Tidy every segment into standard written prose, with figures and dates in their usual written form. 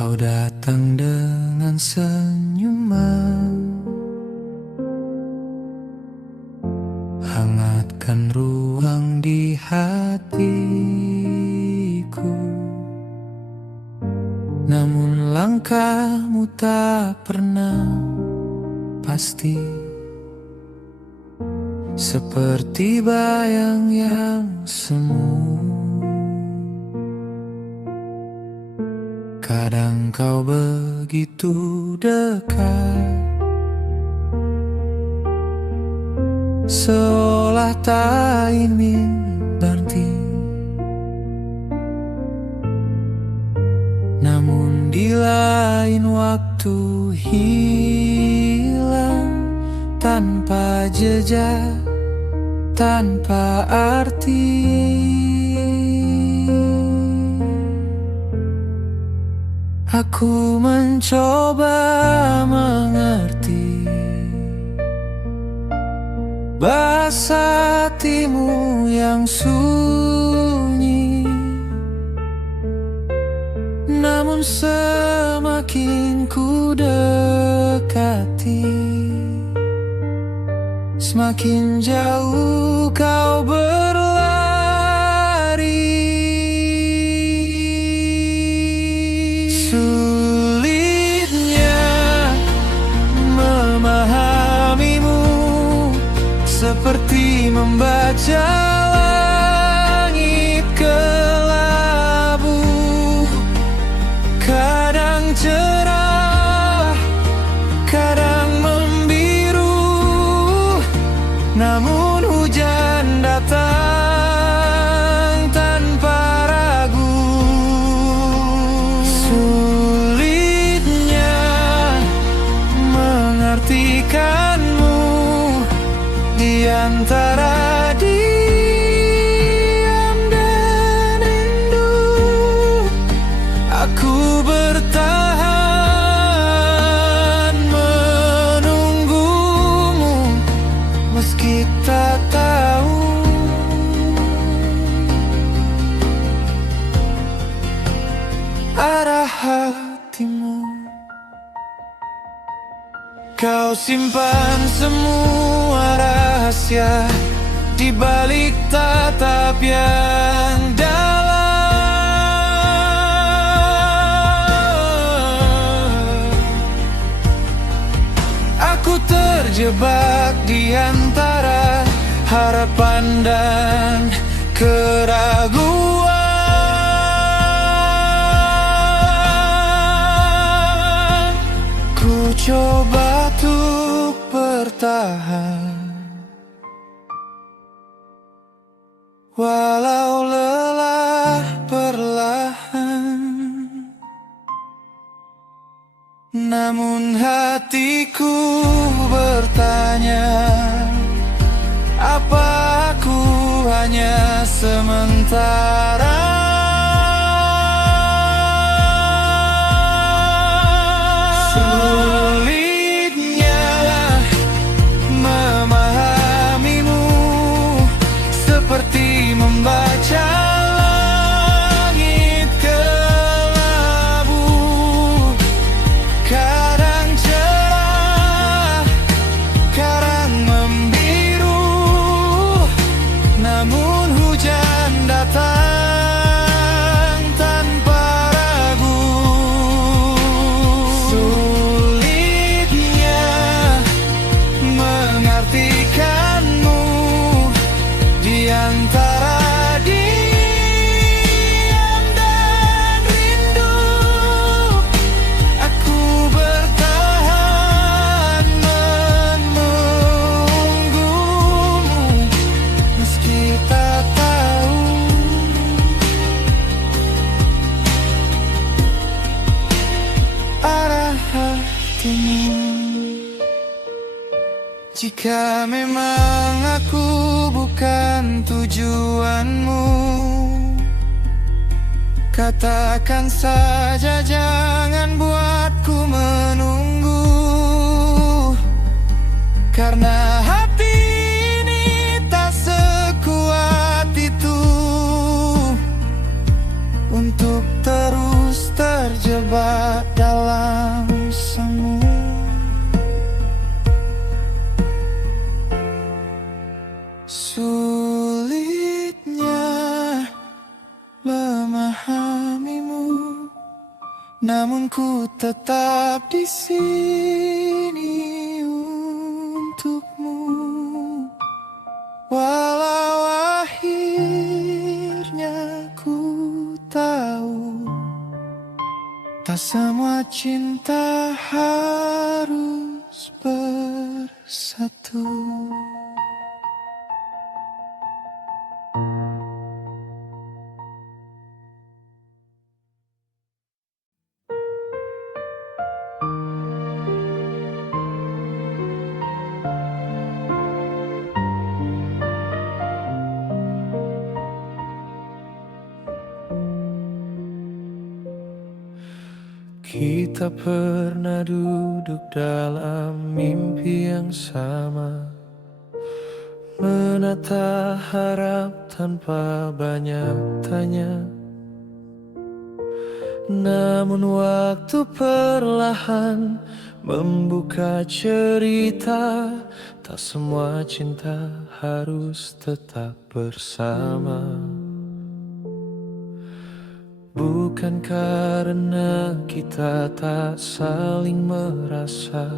Kau datang dengan senyuman, hangatkan ruang di hatiku. Namun langkahmu tak pernah pasti, seperti bayang yang semu. Kadang kau begitu dekat, seolah tak ingin berhenti. Namun di lain waktu hilang, tanpa jejak, tanpa arti. Aku mencoba mengerti bahasa hatimu yang sunyi, namun semakin ku dekati, semakin jauh kau berlari. Sulitnya memahamimu, seperti membaca langit kelabu. Kadang cerah, kadang membiru, namun hujan datang tanpa ragu. Sulitnya mengartikanmu di antara diam dan rindu. Aku bertahan menunggumu, meski tak tahu arah hatimu. Kau simpan semua rahasia di balik tatap yang dalam. Aku terjebak di antara harapan dan keraguan. Ku coba untuk bertahan, walau lelah perlahan. Namun hatiku bertanya, apa aku hanya sementara? Sulitnya memahamimu, seperti membaca langit kelabu. Kadang cerah, kadang membiru, namun hujan datang tanpa ragu. Sulitnya mengartikanmu di antara diam dan rindu. Aku bertahan menunggumu, meski tak tahu arah hatimu. Jika memang aku bukan tujuanmu, katakan saja, jangan buatku menunggu. Karena hati ini tak sekuat itu untuk terus terjebak namun ku tetap di sini untukmu. Walau akhirnya ku tahu, tak semua cinta harus bersatu. Kita pernah duduk dalam mimpi yang sama, menata harap tanpa banyak tanya. Namun waktu perlahan membuka cerita, tak semua cinta harus tetap bersama. Bukan karena kita tak saling merasa,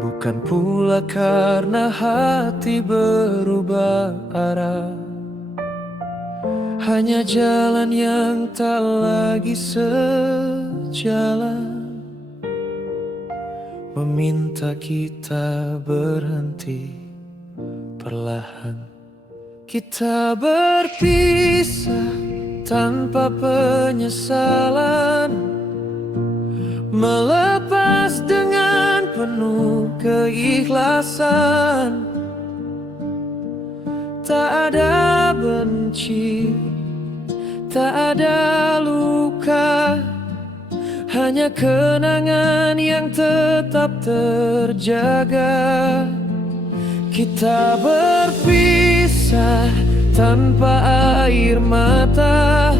bukan pula karena hati berubah arah. Hanya jalan yang tak lagi sejalan meminta kita berhenti perlahan. Kita berpisah tanpa penyesalan, melepas dengan penuh keikhlasan. Tak ada benci, tak ada luka, hanya kenangan yang tetap terjaga. Kita berpisah tanpa air mata,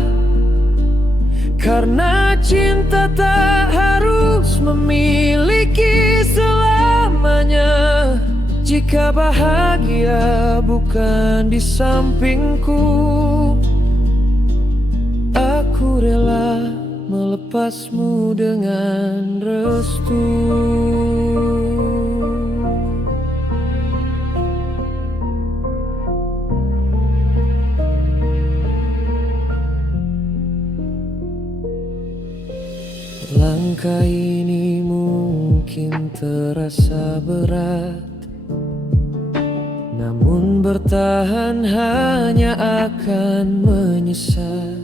karena cinta tak harus memiliki selamanya. Jika bahagia bukan di sampingku, aku rela melepasmu dengan restu. Langkah ini mungkin terasa berat, namun bertahan hanya akan menyesal.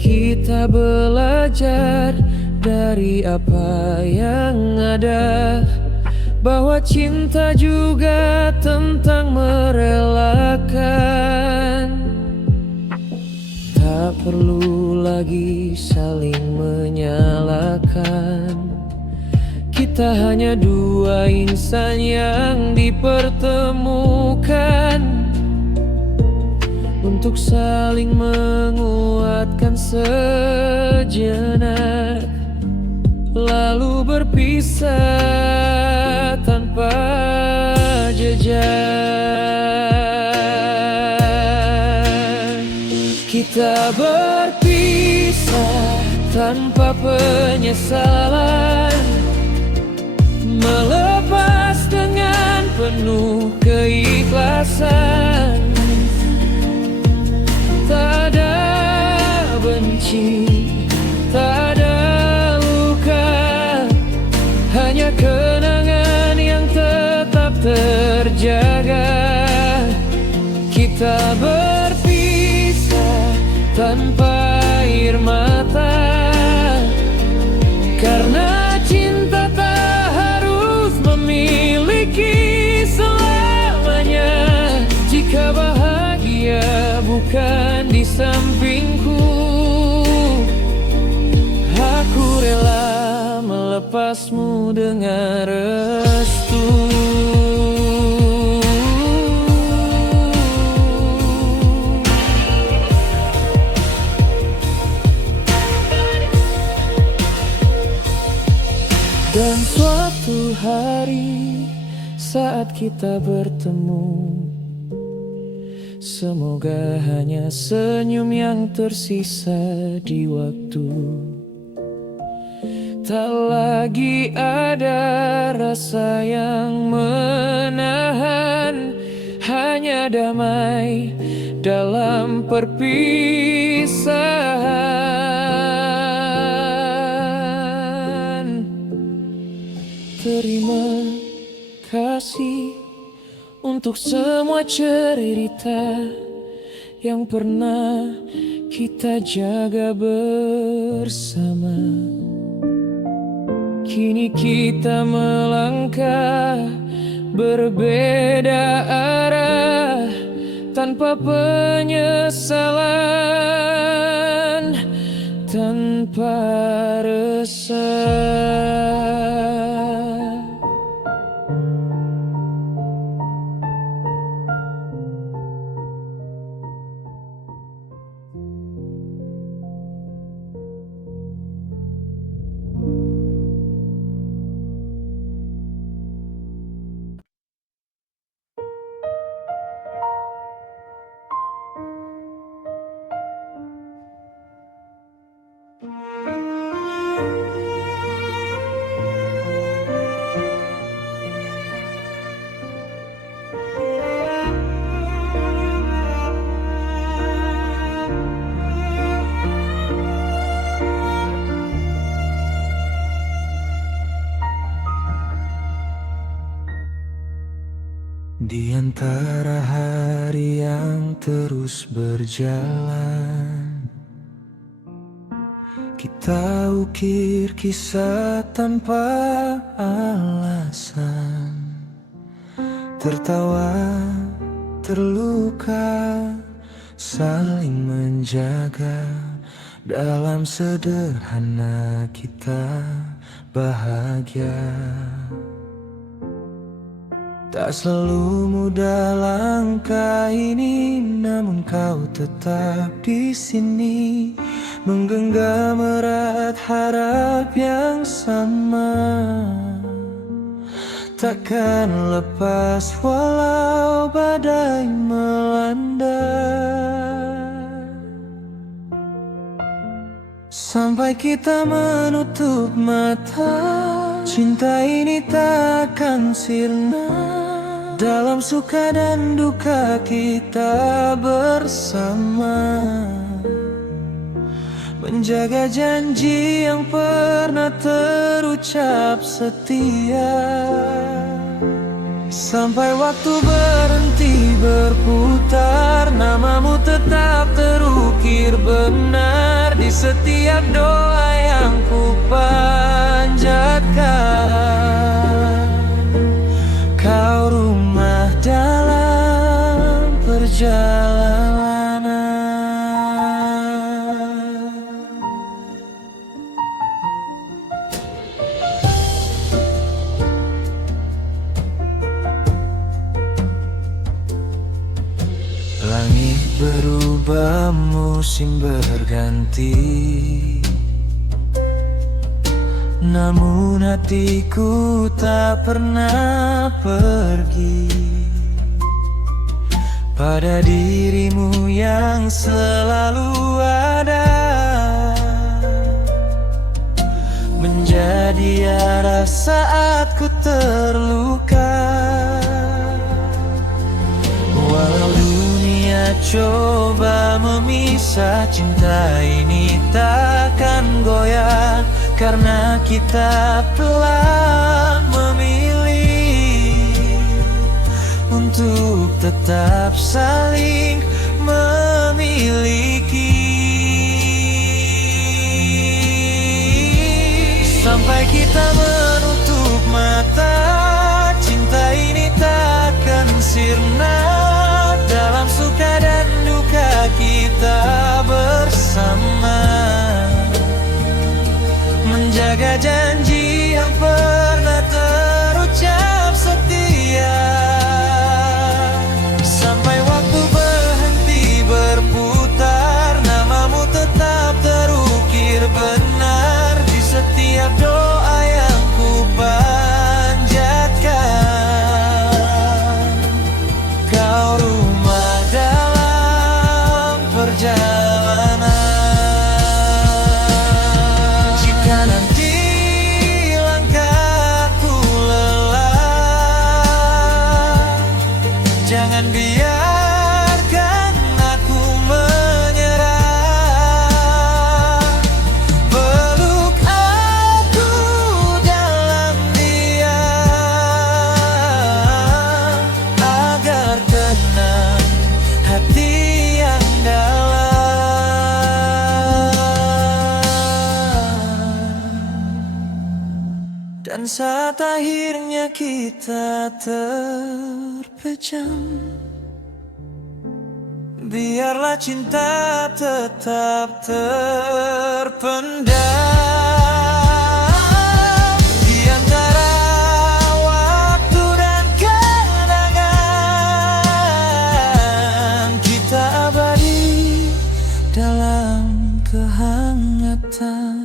Kita belajar dari apa yang ada, bahwa cinta juga tentang merelakan. Tak perlu lagi saling menyalahkan, kita hanya dua insan yang dipertemukan untuk saling menguatkan sejenak, lalu berpisah tanpa jejak. Kita berpisah tanpa penyesalan, melepas dengan penuh keikhlasan. Tak ada benci, tak ada luka, hanya kenangan yang tetap terjaga. Kita berpisah tanpa air mata, karena cinta tak harus memiliki selamanya. Jika bahagia bukan di sampingku, aku rela melepasmu dengan restu. Dan suatu hari saat kita bertemu, Semoga hanya senyum yang tersisa di waktu. Tak lagi ada rasa yang menahan, hanya damai dalam perpisahan. Terima kasih untuk semua cerita yang pernah kita jaga bersama. Kini kita melangkah berbeda arah tanpa penyesalan, tanpa resah. Di antara hari yang terus berjalan, kita ukir kisah tanpa alasan. Tertawa, terluka, saling menjaga. Dalam sederhana kita bahagia. Tak selalu mudah langkah ini, namun kau tetap di sini, menggenggam erat harap yang sama. Takkan lepas walau badai melanda, sampai kita menutup mata. Cinta ini takkan sirna. Dalam suka dan duka kita bersama, menjaga janji yang pernah terucap setia. Sampai waktu berhenti berputar, namamu tetap terukir benar di setiap doa yang ku panjatkan. Kau rumah dalam perjalanan. Langit berubah, musim berganti, namun hatiku tak pernah pergi pada dirimu yang selalu ada, menjadi arah saat ku terluka. Walau dunia coba memisah, cinta ini takkan goyah, karena kita telah memilih untuk tetap saling memiliki. Sampai kita menutup mata, cinta ini takkan sirna. Dalam suka dan duka kita bersama, menjaga janji yang pernah terucap setia. Sampai waktu berhenti berputar, namamu tetap terukir benar di setiap doa yang ku panjatkan. Kau rumah dalam Dan saat akhirnya kita terpejam, biarlah cinta tetap terpendam di antara waktu dan kenangan. Kita abadi dalam kehangatan.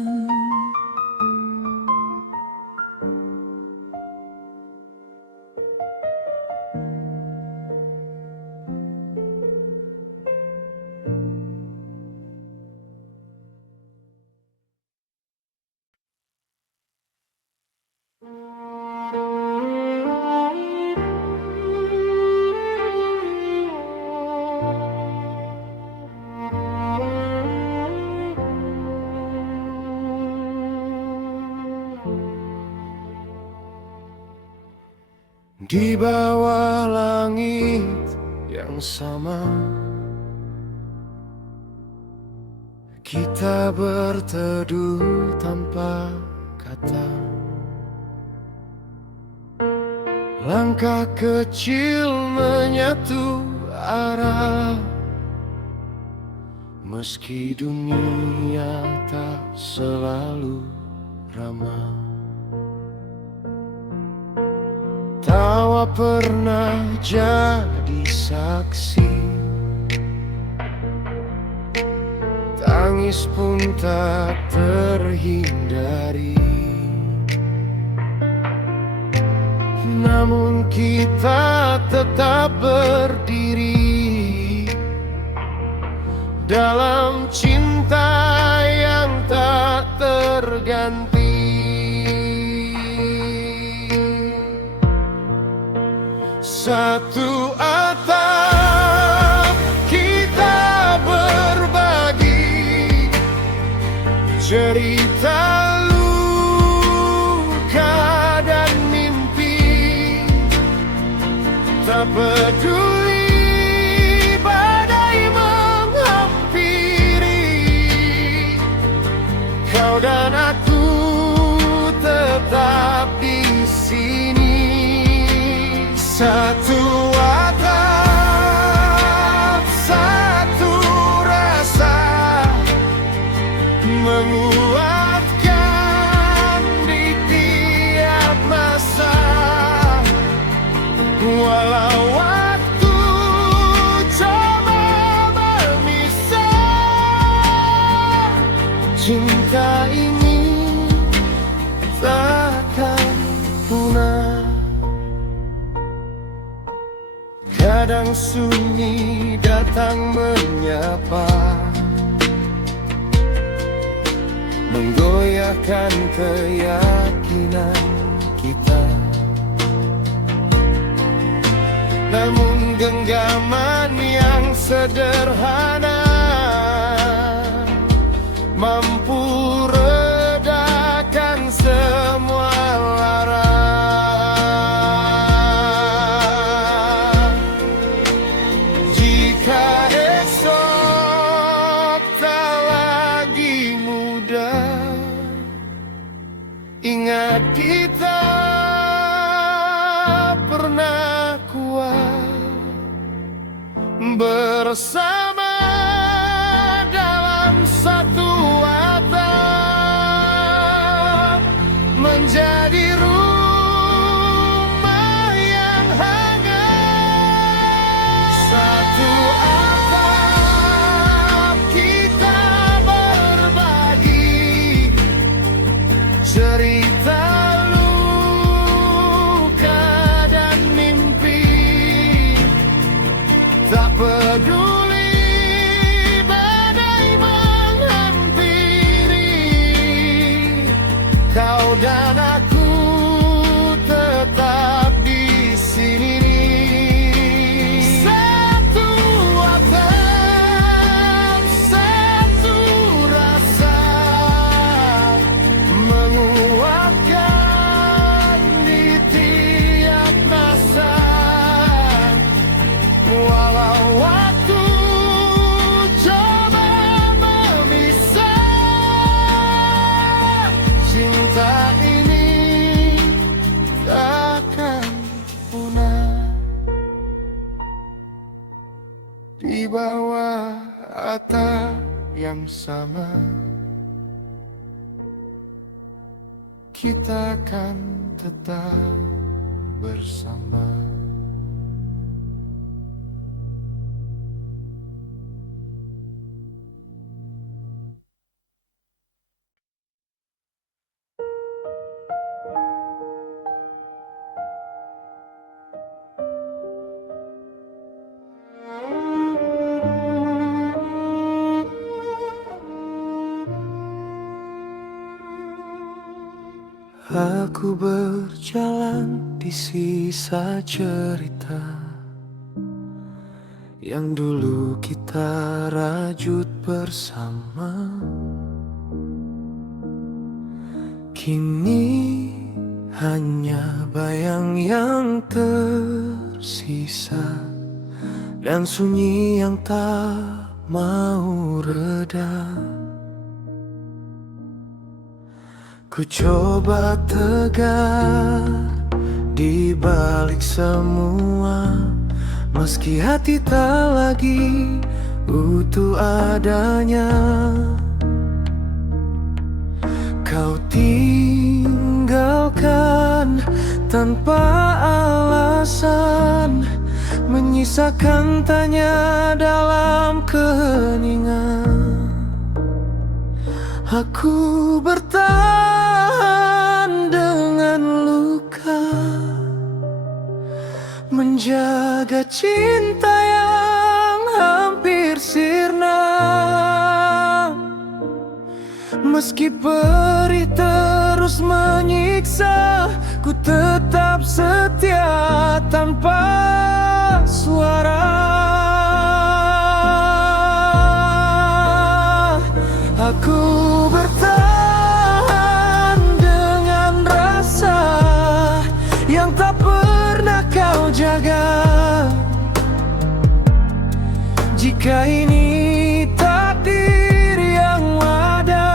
Di bawah langit yang sama, kita berteduh tanpa kata. Langkah kecil menyatu arah, meski dunia tak selalu ramah. Tawa pernah jadi saksi, tangis pun tak terhindari. Namun kita tetap berdiri dalam cinta yang tak terganti. Satu atap kita berbagi, cerita luka dan mimpi. Tak peduli badai menghampiri, kau dan aku tetap di sini. Satu atap, satu rasa, menguatkan di tiap masa. Walau waktu coba memisah, cinta ini takkan punah. Kadang sunyi datang menyapa, menggoyahkan keyakinan kita. Namun genggaman yang sederhana mampu redakan semua lara. Ingat kita pernah kuat bersama dalam satu atap, menjadi rumah yang hangat. Satu atap kita berbagi, cerita luka dan mimpi. Tak peduli sama, kita akan tetap bersama. Aku berjalan di sisa cerita yang dulu kita rajut bersama. Kini hanya bayang yang tersisa dan sunyi yang tak mau reda. Ku coba tegar di balik semua, meski hati tak lagi utuh adanya. Kau tinggalkan tanpa alasan, menyisakan tanya dalam keheningan. Aku bertahan dengan luka, menjaga cinta yang hampir sirna. Meski perih terus menyiksa, ku tetap setia tanpa suara. Aku bertahan dengan rasa yang tak pernah kau jaga. Jika ini takdir yang ada,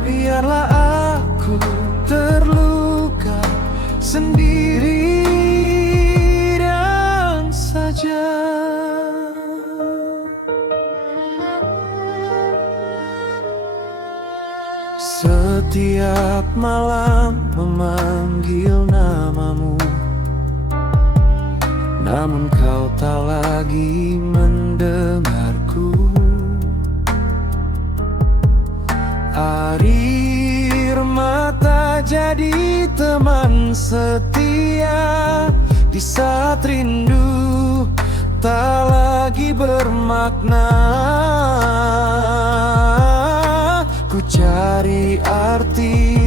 biarlah aku terluka sendirian saja. Setiap malam memanggil namamu, namun kau tak lagi mendengarku. Air mata jadi teman setia di saat rindu tak lagi bermakna. Ku cari arti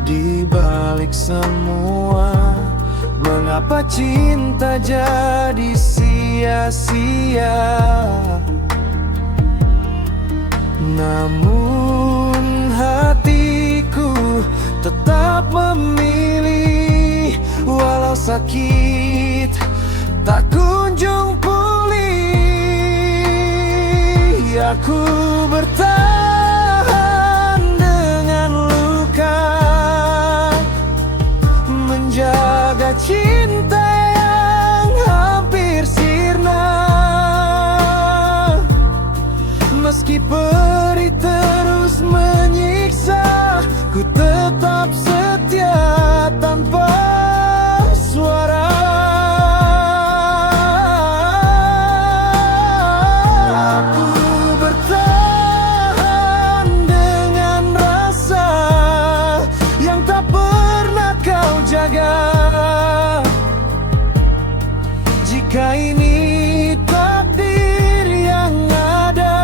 di balik semua, mengapa cinta jadi sia-sia. Namun hatiku tetap memilih, walau sakit tak kunjung pulih. Aku bertahan dengan luka, menjaga cinta yang hampir sirna. Meski perih terus menyiksa, ku tetap setia tanpa suara. Aku bertahan dengan rasa yang tak pernah kau jaga. Jika ini takdir yang ada,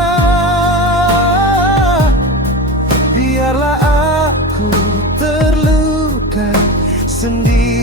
biarlah aku terluka sendiri.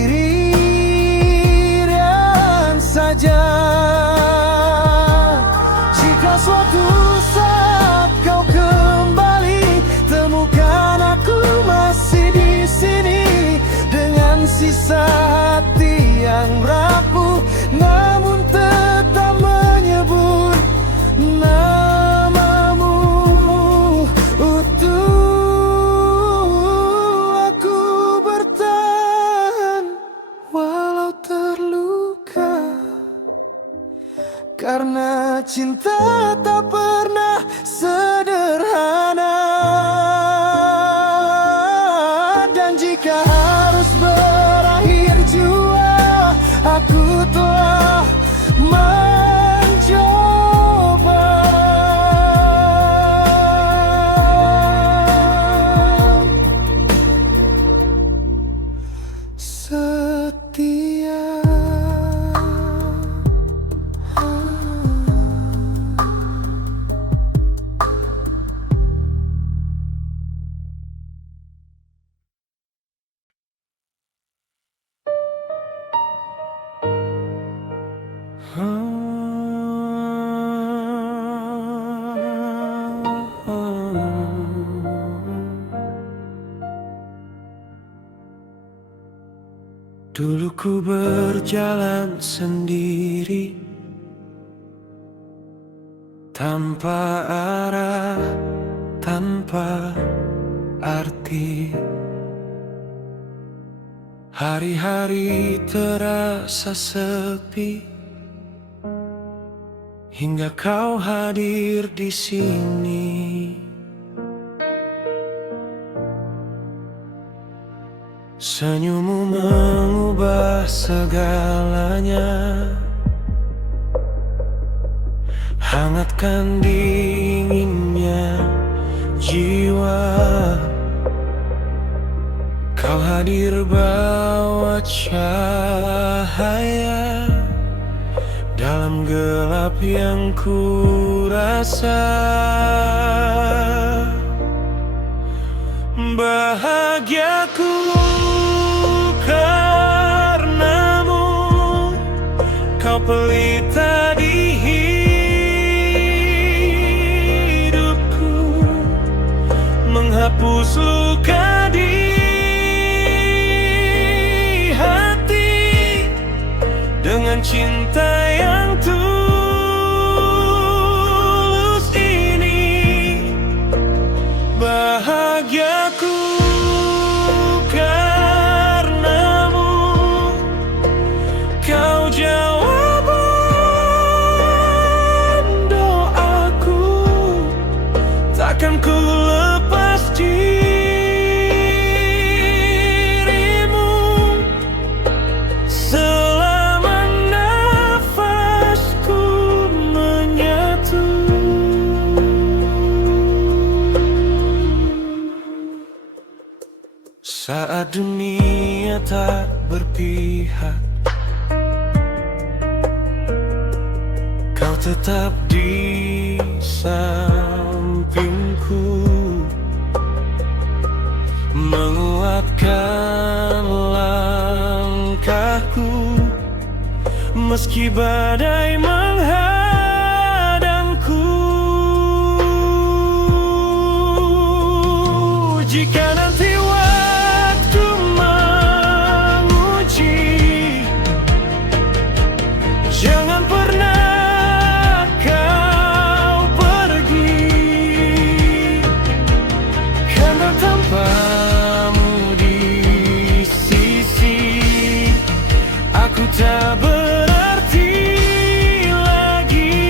Dulu ku berjalan sendiri, tanpa arah, tanpa arti. Hari-hari terasa sepi, hingga kau hadir di sini. Senyummu mengubah segalanya, hangatkan dinginnya jiwa. Kau hadir bawa cahaya dalam gelap yang ku rasa. Bahagiaku karenamu, kau pelita di hidupku, menghapus luka di hati dengan cinta yang tulus ini. Bahagiaku karenamu, kau jawaban doaku, takkan ku lepas dirimu selama nafasku menyatu. Saat dunia tak berpihak, kau tetap di sampingku, menguatkan langkahku meski badai menghadangku. Jika nanti waktu menguji, jangan pernah kau pergi, karena tanpamu di sisi aku tak berarti lagi.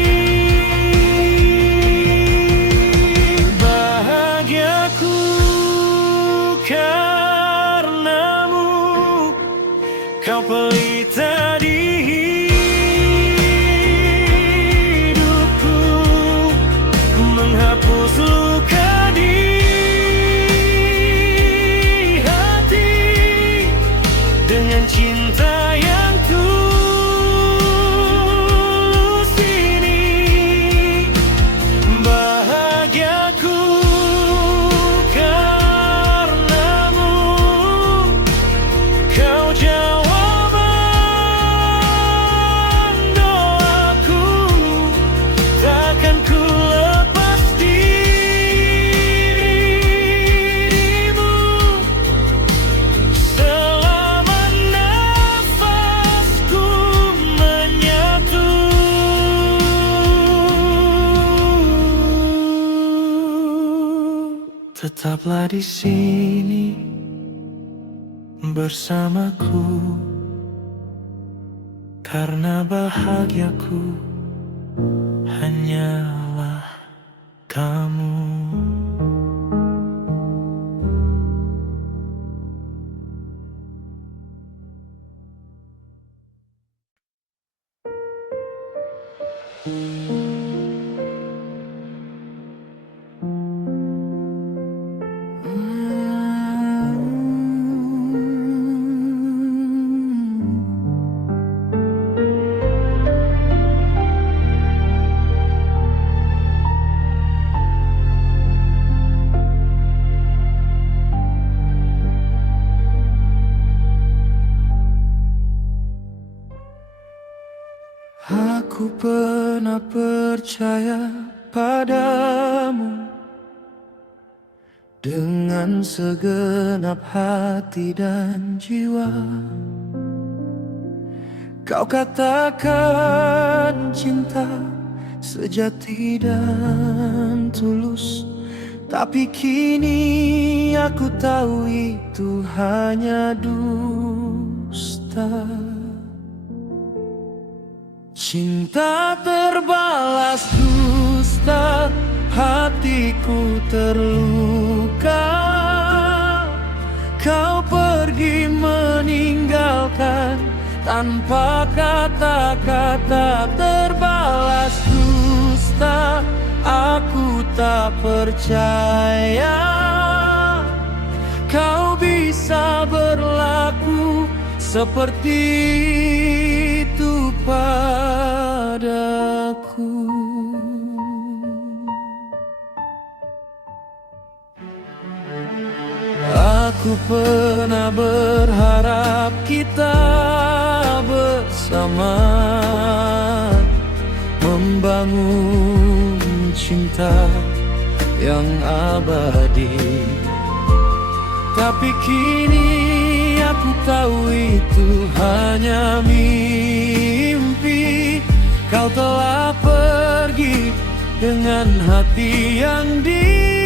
Bahagiaku karenamu, kau pelita di hidupku, menghapus luka di hati dengan cinta yang tulus ini. Bahagiaku karenamu, kau jawaban doaku, takkan ku lepas dirimu selama nafasku menyatu. Tetaplah di sini bersamaku, karena bahagiaku hanyalah kamu. Aku pernah percaya padamu dengan segenap hati dan jiwa. Kau katakan cinta sejati dan tulus, tapi kini aku tahu itu hanya dusta. Cinta terbalas dusta, hatiku terluka. Kau pergi meninggalkan tanpa kata-kata, terbalas dusta. Aku tak percaya kau bisa berlaku seperti itu padaku. Aku pernah berharap kita bersama membangun cinta yang abadi, tapi kini aku tahu itu hanya mimpi. Kau telah pergi dengan hati yang dingin.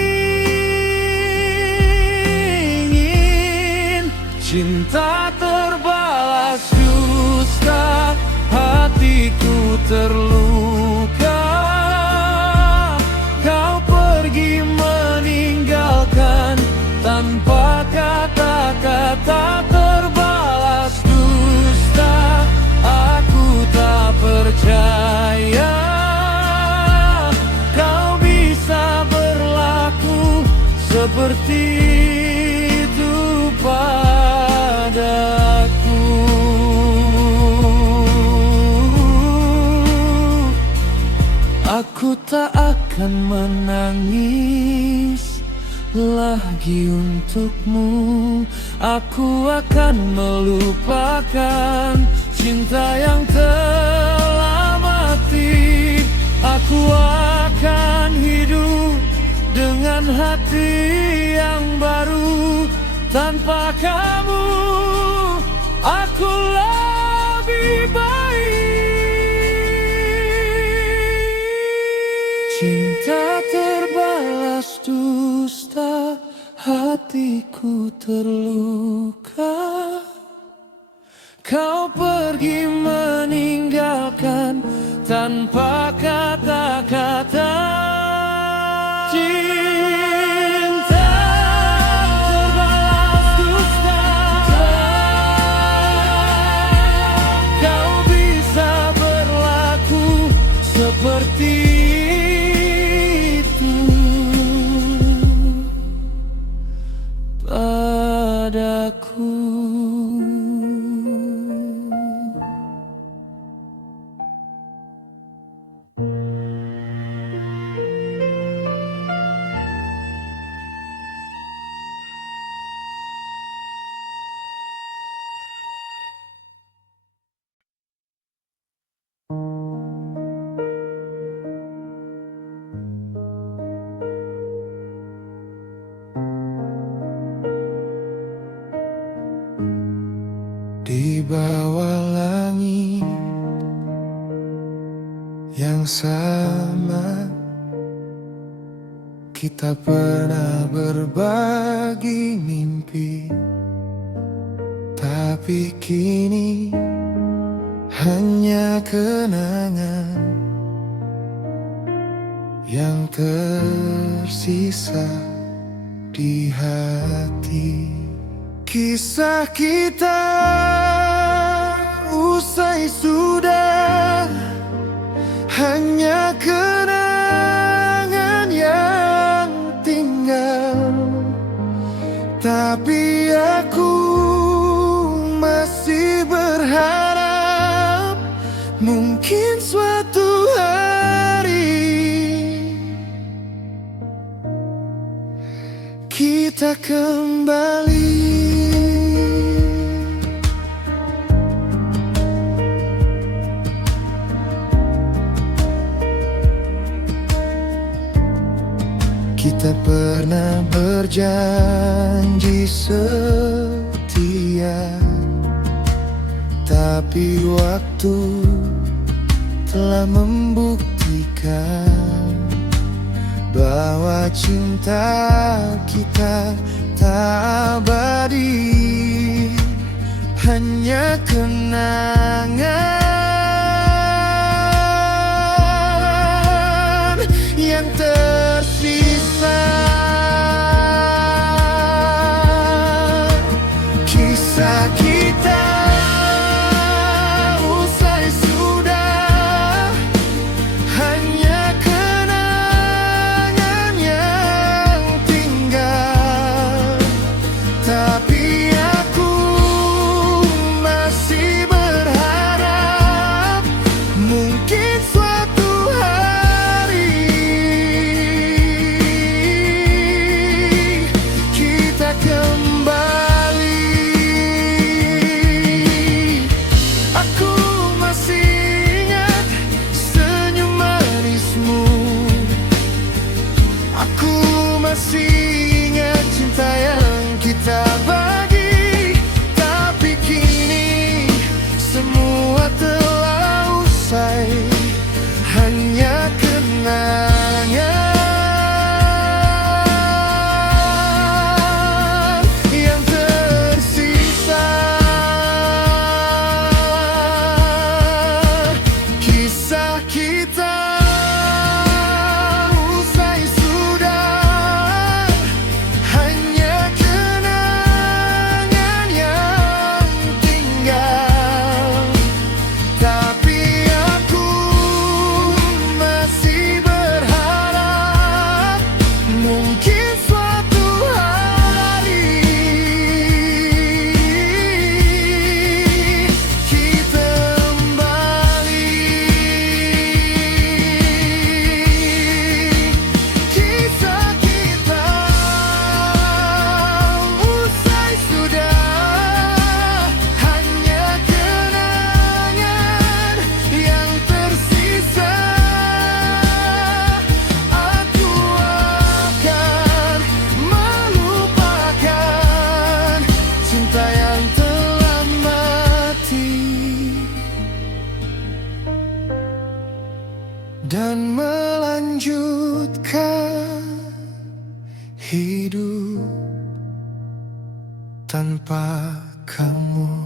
Cinta terbalas dusta, hatiku terluka. Kau pergi meninggalkan tanpa kata-kata, terbalas dusta. Aku tak percaya kau bisa berlaku seperti itu padaku. Aku tak akan menangis lagi untukmu. Aku akan melupakan cinta yang telah mati. Aku akan hidup dengan hati yang baru. Tanpa kamu aku lebih baik. Cinta terbalas dusta, hatiku terluka. Kau pergi meninggalkan tanpa kata-kata. Cinta terbalas dusta, kau bisa berlaku seperti itu padaku. Di bawah langit yang sama, kita pernah berbagi mimpi, tapi kini hanya kenangan yang tersisa di hati. Kisah kita usai sudah, hanya kenangan yang tinggal. Tapi aku masih berharap mungkin suatu hari kita kembali. Kita pernah berjanji setia, Tapi waktu telah membuktikan bahwa cinta kita tak abadi, hanya kenangan yang tersisa. Kisah kita usai sudah, hanya kenangan yang tinggal. Tapi aku masih berharap mungkin suatu hari kita kembali. Aku masih ingat senyum manismu, aku masih ingat cinta yang kita bagi. Tapi kini semua telah usai, hanya kenangan yang tersisa. Kisah kita usai sudah, hanya kenangan yang tinggal. Tapi aku masih berharap mungkin suatu hari kita kembali. Kisah kita usai sudah, hanya kenangan yang tersisa. Aku akan melupakan cinta yang telah mati dan melanjutkan hidup tanpa kamu.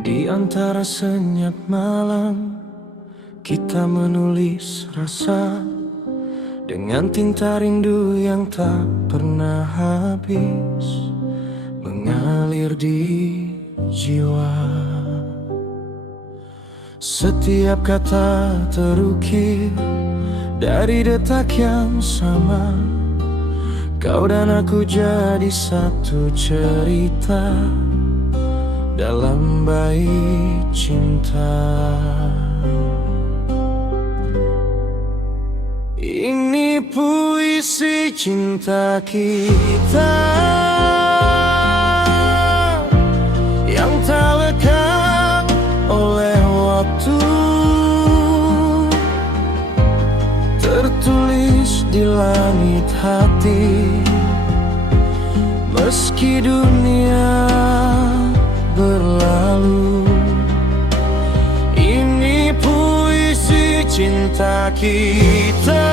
Di antara senyap malam, kita menulis rasa dengan tinta rindu yang tak pernah habis mengalir di jiwa. Setiap kata terukir dari detak yang sama. Kau dan aku jadi satu cerita dalam bait cinta. Ini puisi cinta kita yang tak lekang oleh waktu, tertulis di langit hati. Meski dunia berlalu, ini puisi cinta kita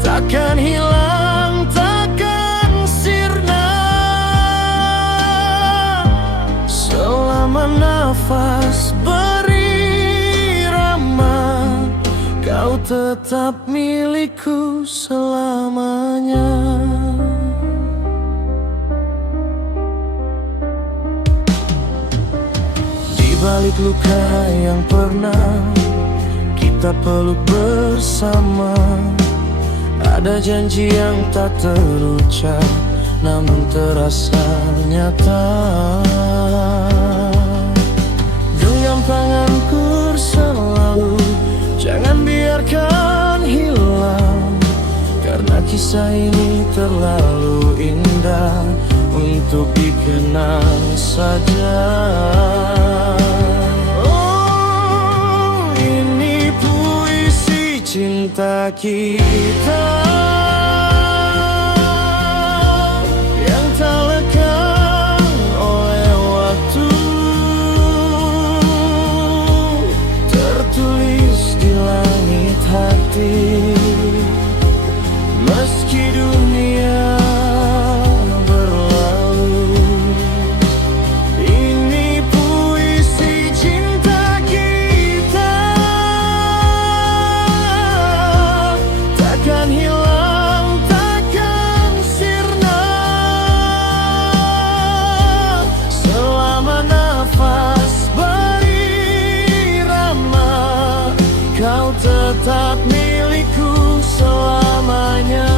takkan hilang, takkan sirna selama nafas berirama. Kau tetap milikku selamanya. Di balik luka yang pernah kita peluk bersama, Ada janji yang tak terucap namun terasa nyata. Genggam tanganku selalu, jangan biarkan hilang, karena kisah ini terlalu indah untuk dikenang saja. Oh, ini puisi cinta kita yang tak lekang oleh waktu, tertulis di langit hati. Meski dunia berlalu, ini puisi cinta kita takkan hilang, takkan sirna. Selama nafas berirama, kau tetap milikku selamanya.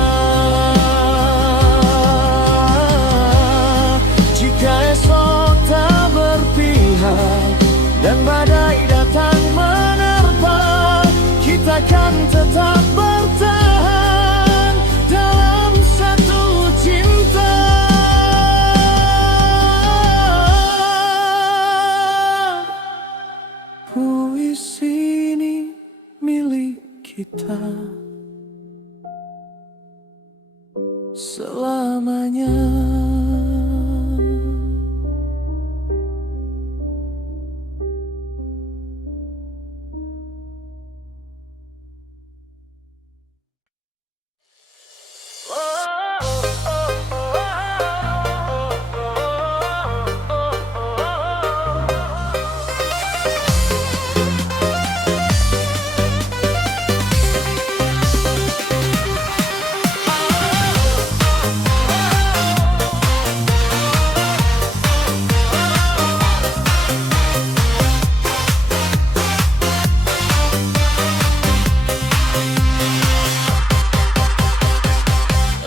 Jika esok tak berpihak dan badai datang menerpa, kita kan tetap bertahan dalam satu cinta. Puisi ini milik kita selamanya.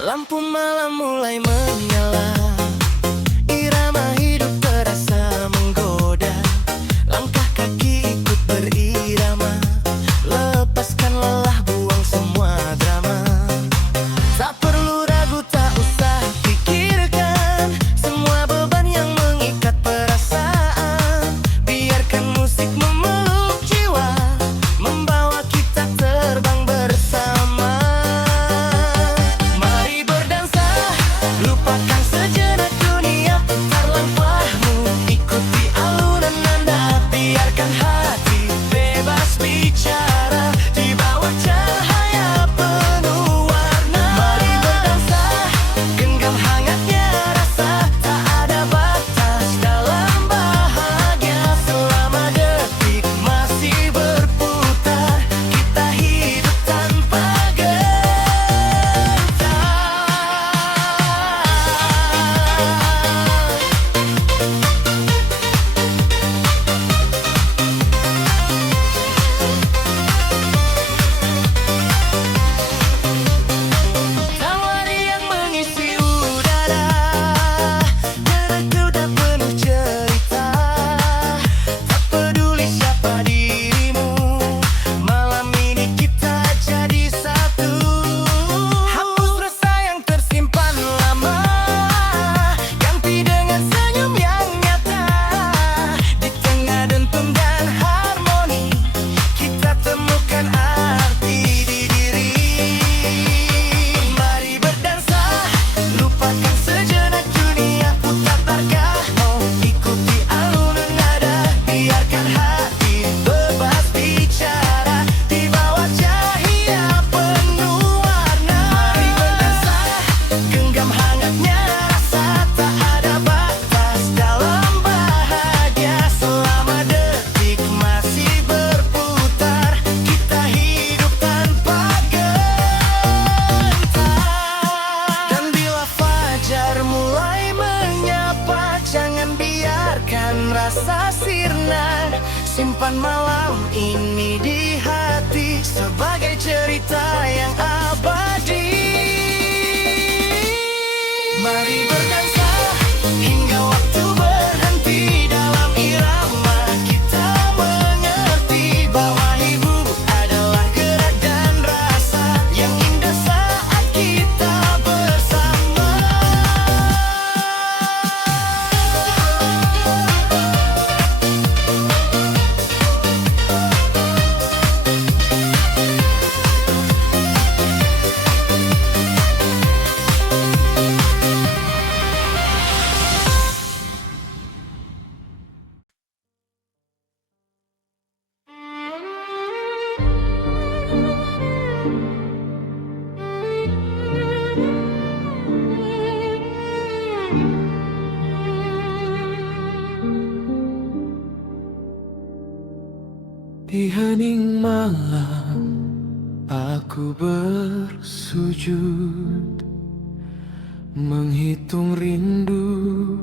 Lampu malam mulai menyala, irama hidup terasa menggoda. Langkah kaki ikut berirama, lepaskan lelah, buang semua drama. Tak perlu ragu, tak usah pikirkan semua beban yang mengikat perasaan. Biarkan musik memeluk jiwa, membawa kita terbang bersama. Lupakan sejenak dunia, putar lampahmu, ikuti alunan nada. Biarkan hati bebas bicara di bawah cahaya penuh warna. Mari berdansa, genggam hangatnya rasa, tak ada batas dalam bahagia. Selama detik masih berputar, kita hidup tanpa rasa sirna. Simpan malam ini di hati sebagai cerita yang abadi. Di hening malam aku bersujud, menghitung rindu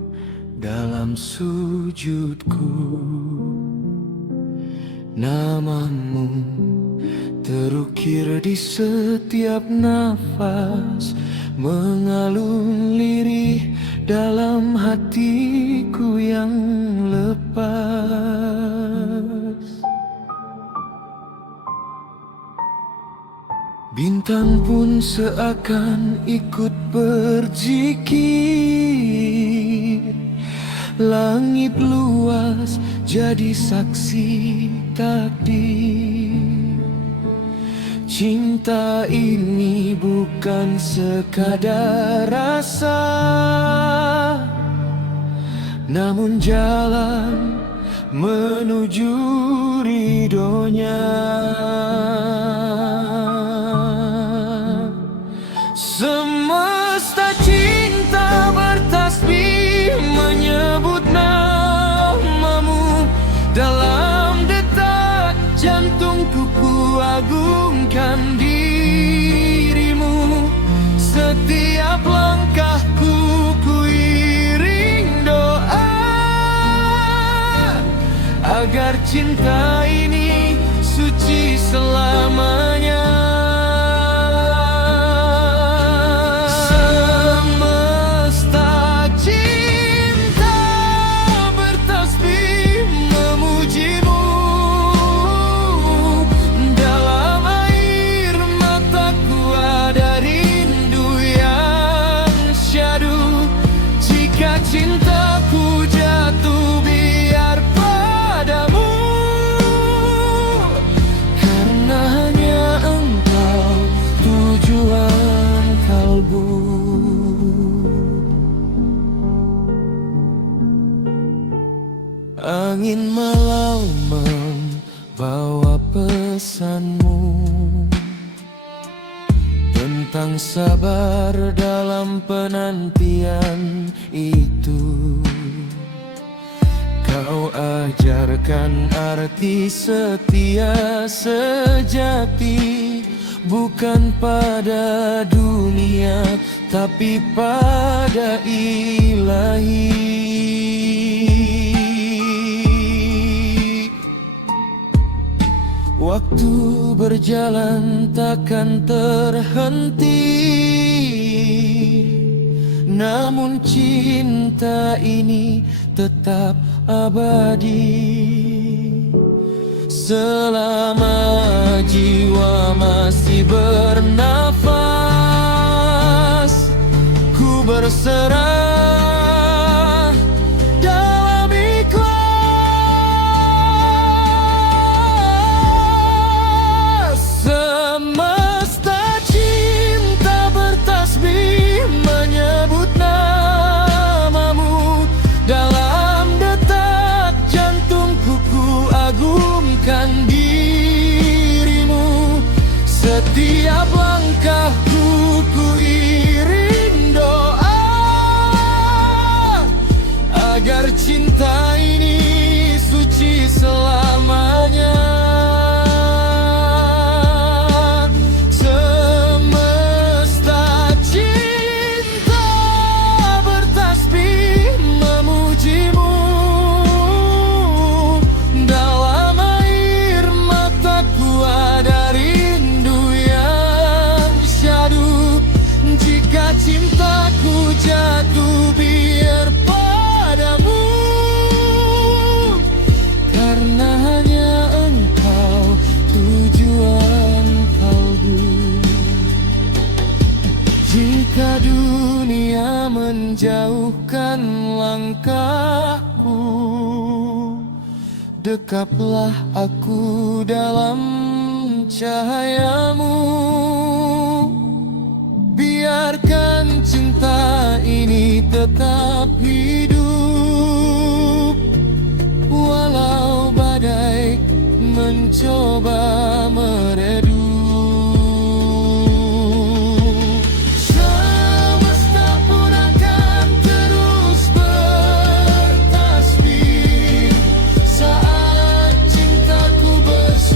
dalam sujudku. Namamu terukir di setiap nafas, mengalun lirih dalam hatiku yang lepas. Bintang pun seakan ikut berzikir, langit luas jadi saksi takdir. Cinta ini bukan sekadar rasa, namun jalan menuju ridhonya. Semesta cinta bertasbih menyebut namamu, dalam detak jantungku ku agungkan dirimu. Setiap langkahku ku iring doa, agar cinta ini suci selamanya. Cintaku jatuh biar padamu, karena hanya engkau tujuan kalbu. Angin malam membawa pesanmu tentang sabar dalam penantian itu. Kau ajarkan arti setia sejati, bukan pada dunia tapi pada ilahi. Waktu berjalan takkan terhenti, namun cinta ini tetap abadi. Selama jiwa masih bernafas, ku berserah dalam ikhlas. Semesta cinta bertasbih menyebut namamu, dalam detak jantungku ku agungkan dirimu. Setiap langkahku ku iring doa, agar cinta ini suci selamanya. Semesta cinta bertasbih memujimu, dalam air mataku ada rindu yang syahdu. Jika cintaku jatuh biar padamu, karena hanya engkau tujuan kalbu. Jika dunia menjauhkan langkahku, dekaplah aku dalam cahayamu. Biarkan cinta ini tetap hidup, walau badai mencoba meredup. Semesta pun akan terus bertasbih saat cintaku bersama.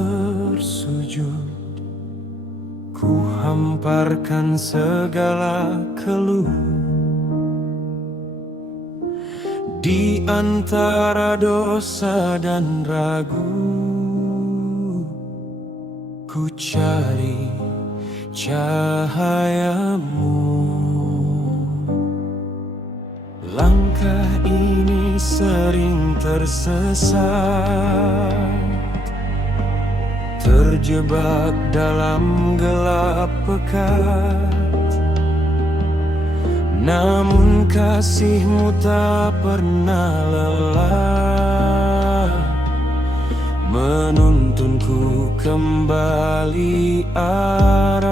bersujud, ku hamparkan segala keluh. Di antara dosa dan ragu, ku cari cahayamu. Langkah ini sering tersesat, terjebak dalam gelap pekat. Namun kasih-Mu tak pernah lelah, menuntunku kembali arah.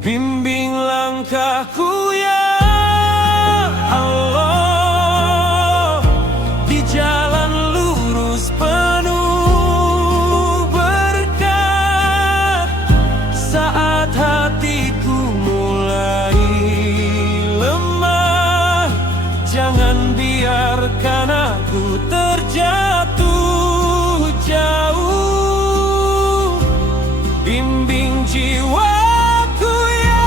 Bimbing langkahku ya Allah, di jalan lurus penuh berkat. Saat hatiku mulai lemah, jangan biarkan aku terjatuh jauh. Bimbing jiwaku ya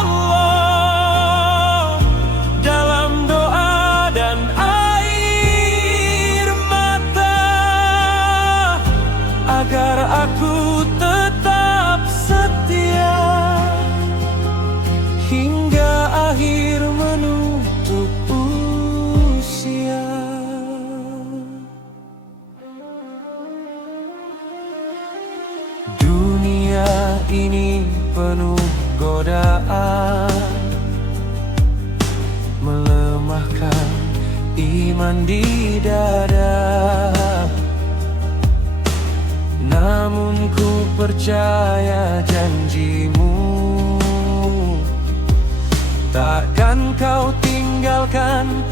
Allah, dalam doa dan air mata, agar aku tetap setia hingga akhir menutup usia. Dunia ini penuh godaan, melemahkan iman di dada. Namun ku percaya janji-Mu, takkan Kau tinggalkan